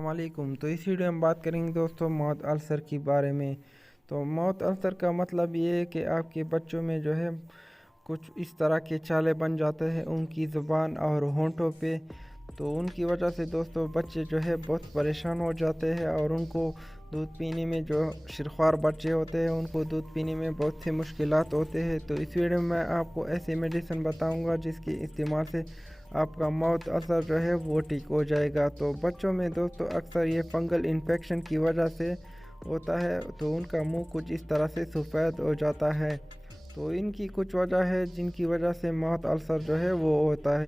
वालेकुम। तो इस वीडियो में हम बात करेंगे दोस्तों माउथ अल्सर के बारे में। तो माउथ अल्सर का मतलब ये है कि आपके बच्चों में जो है कुछ इस तरह के छाले बन जाते हैं उनकी ज़ुबान और होंठों पे। तो उनकी वजह से दोस्तों बच्चे जो है बहुत परेशान हो जाते हैं और उनको दूध पीने में जो शिरख्वार बच्चे होते हैं उनको दूध पीने में बहुत सी मुश्किलात होते हैं। तो इस वीडियो में मैं आपको ऐसी मेडिसिन बताऊंगा जिसके इस्तेमाल से आपका माउथ अल्सर जो है वो ठीक हो जाएगा। तो बच्चों में दोस्तों अक्सर ये फंगल इन्फेक्शन की वजह से होता है, तो उनका मुंह कुछ इस तरह से सफ़ेद हो जाता है। तो इनकी कुछ वजह है जिनकी वजह से माउथ अल्सर जो है वो होता है।